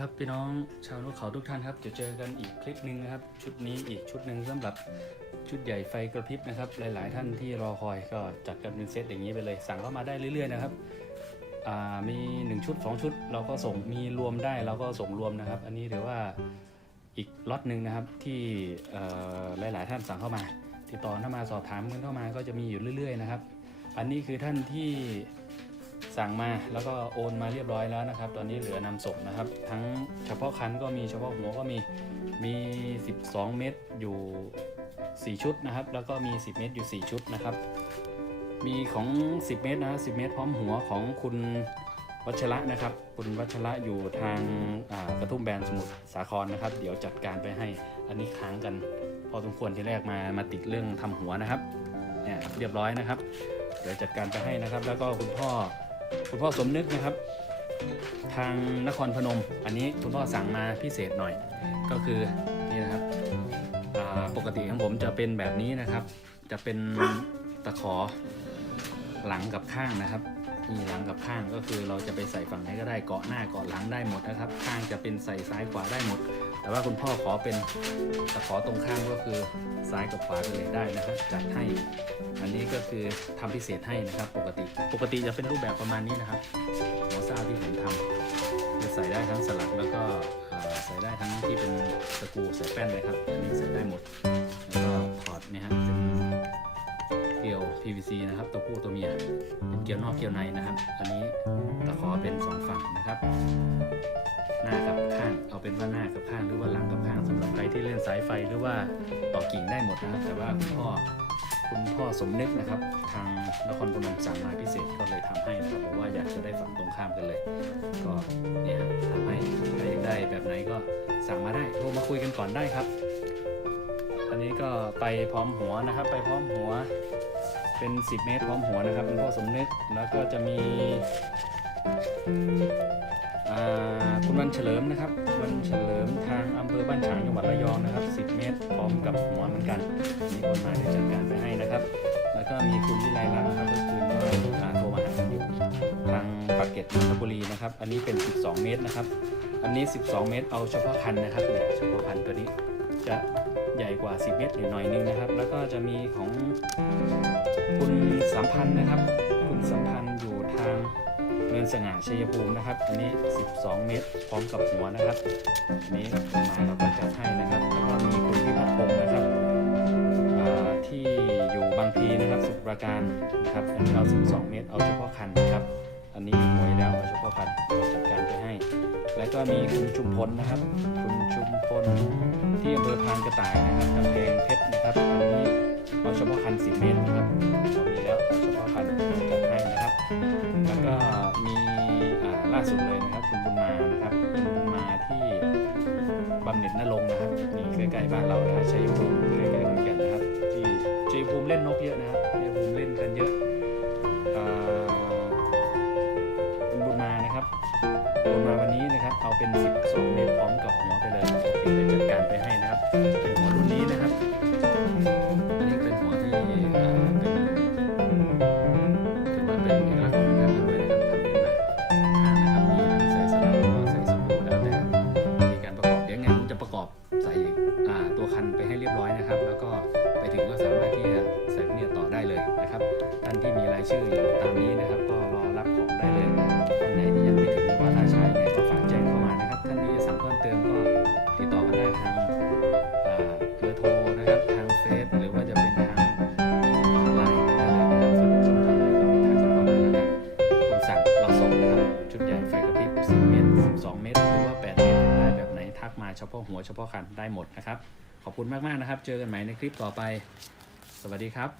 ครับพี่น้องชาวนกเขาทุกท่านครับจะเจอกันอีกคลิปหนึ่งนะครับ ชุดนี้อีกชุดหนึ่งสำหรับชุดใหญ่ไฟกระพริบนะครับ หลาย ๆ ท่านที่รอคอยก็จัดกันเป็นเซตอย่างนี้ไปเลย สั่งเข้ามาได้เรื่อย ๆ นะครับมี 1 ชุด 2 ชุดเราก็ส่งมีรวมได้เราก็ส่งรวมนะครับ อันนี้ถือว่าอีกล็อตหนึ่งนะครับที่หลาย ๆ ท่านสั่งเข้ามา ติดต่อเข้ามาสอบถามกันเข้ามาก็จะมีอยู่เรื่อย ๆ นะครับ อันนี้คือท่านที่ สั่งมาแล้วก็โอนมาเรียบร้อยแล้วนะครับ ตอนนี้เหลือนำส่งนะครับ ทั้งเฉพาะคันก็มีเฉพาะหัวก็มีมี 12 เม็ดอยู่ 4 ชุดนะครับ แล้วก็มี 10 เม็ดอยู่ 4 ชุดนะครับ มีของ 10 เมตรนะ10 เมตรพร้อมหัวของคุณวัชระนะครับ คุณวัชระอยู่ทางกระทุ่มแบนสมุทรสาครนะครับ เดี๋ยวจัดการไปให้อันนี้ค้างกัน พอสมควรที่แรกมามาติดเรื่องทำหัวนะครับเนี่ยเรียบร้อยนะครับ เดี๋ยวจัดการไปให้นะครับ แล้วก็คุณพ่อ คุณพ่อสมนึกนะครับ ทางนครพนม อันนี้คุณพ่อสั่งมาพิเศษหน่อย ก็คือนี่นะครับปกติของผมจะเป็นแบบนี้นะครับ จะเป็นตะขอหลังกับข้างนะครับ นี่หลังกับข้างก็คือเราจะไปใส่ฝั่งไหนก็ได้เกาะหน้าเกาะหลังได้หมดนะครับ ข้างจะเป็นใส่ซ้ายขวาได้หมด แต่ว่าคุณพ่อขอเป็นตะขอตรงข้างก็คือซ้ายกับขวาไปเลยได้นะครับจัดให้ อันนี้ก็คือทำพิเศษให้นะครับ ปกติปกติจะเป็นรูปแบบประมาณนี้นะครับหัวซ่าที่ผมทำจะใส่ได้ทั้งสลักแล้วก็ใส่ได้ทั้งที่เป็นสกูใส่แป้นเลยครับอันนี้ใส่ได้หมดแล้วก็ถอดนี่ยฮะเป็นเกลียว PVC นะครับตัวผู้ตัวเมียเป็นเกลียวนอกเกลียวในนะครับ อันนี้ตะขอเป็นสองฝั่งนะครับ หน้ากับข้างเอาเป็นว่าหน้ากับข้างหรือว่าหลังกับข้างสำหรับใครที่เล่นสายไฟหรือว่าต่อกิ่งได้หมดนะครับ แต่ว่าคุณพ่อคุณพ่อสมนึกนะครับ ทางนครพนมสั่งมาพิเศษก็เลยทำให้นะครับเพราะว่าอยากจะได้ฝั่งตรงข้ามกันเลย ก็เนี่ยทำให้ใครอยากได้แบบไหนก็สั่งมาได้โทรมาคุยกันก่อนได้ครับอันนี้ก็ไปพร้อมหัวนะครับ ไปพร้อมหัว เป็น 10 เมตรพร้อมหัวนะครับคุณพ่อสมนึกแล้วก็จะมีอ่าคุณวันเฉลิมนะครับวันเฉลิมทางอำเภอบ้านฉางจังหวัดระยองนะครับ 10 เมตรพร้อมกับหัวเหมือนกัน มีคนมาเดี๋ยวจัดการไปให้นะครับ แล้วก็มีคุณวิไลรัตน์ครับเมื่อคืนก็อ่าโทรมาหาอยู่ทางปากเกร็ดนนทบุรีนะครับ อันนี้เป็น 12 เมตรนะครับ อันนี้ 12 เมตรเอาเฉพาะคันนะครับเนี่ยเฉพาะคันตัวนี้จะ ใหญ่กว่า 10 เมตรหน่อยนึงนะครับ แล้วก็จะมีของคุณสัมพันธ์นะครับ คุณสัมพันธ์อยู่ทางเนินสง่าชัยภูมินะครับ อันนี้ 12 เมตร พร้อมกับหัวนะครับอันนี้มาเราก็จัดให้นะครับแล้วก็มีคุณพิพัฒน์พงศ์นะครับที่อยู่บางพีนะครับสุปราการนะครับอันนี้เอา12 เมตรเอาเฉพาะคันนะครับ อันนี้มีหวยแล้วเอาเฉพาะคันเดี๋ยวจัดการไปให้ แล้วก็มีคุณชุมพลนะครับ คุณชุมพลที่อำเภอพานกระต่ายนะครับกำแพงเพชรนะครับอันนี้เอาเฉพาะคัน10เมตรนะครับมีแล้วเอาเฉพาะคันจัดให้นะครับ แล้วก็มีล่าสุดเลยนะครับ คุณบุญมานะครับคุณบุญมาที่บำเหน็จนรงนะครับนี่ใกล้ๆบ้านเรานะชัยภูมิใกล้ๆเหมือนกันนะครับ ที่ชัยภูมิเล่นนกเยอะนะครับชัยภูมิเล่นกันเยอะ เป็น 12 เมตรพร้อมกับหัวไปเลยโอเคเดี๋ยวจัดการไปให้นะครับ เป็นหัวรุ่นนี้นะครับ อันนี้เป็นหัวที่เป็นถือว่าเป็นเอกลักษณ์ของทานั้นด้วยนะครับทำขึ้นมาข้างนะครับมีทั้งใส่สลักหรือว่าใส่สกรูแล้วแต่มีการประกอบเดี๋ยวไงผมจะประกอบใส่ตัวคันไปให้เรียบร้อยนะครับ แล้วก็ไปถึงก็สามารถที่จะใส่เนี่ยต่อได้เลยนะครับท่านที่มีรายชื่ออยู่ตามนี้นะครับก็ 10 เมตร 12 เมตร หรือว่า 8 เมตรได้แบบไหนทักมาเฉพาะหัวเฉพาะคันได้หมดนะครับ ขอบคุณมาก ๆ นะครับ เจอกันใหม่ในคลิปต่อไป สวัสดีครับ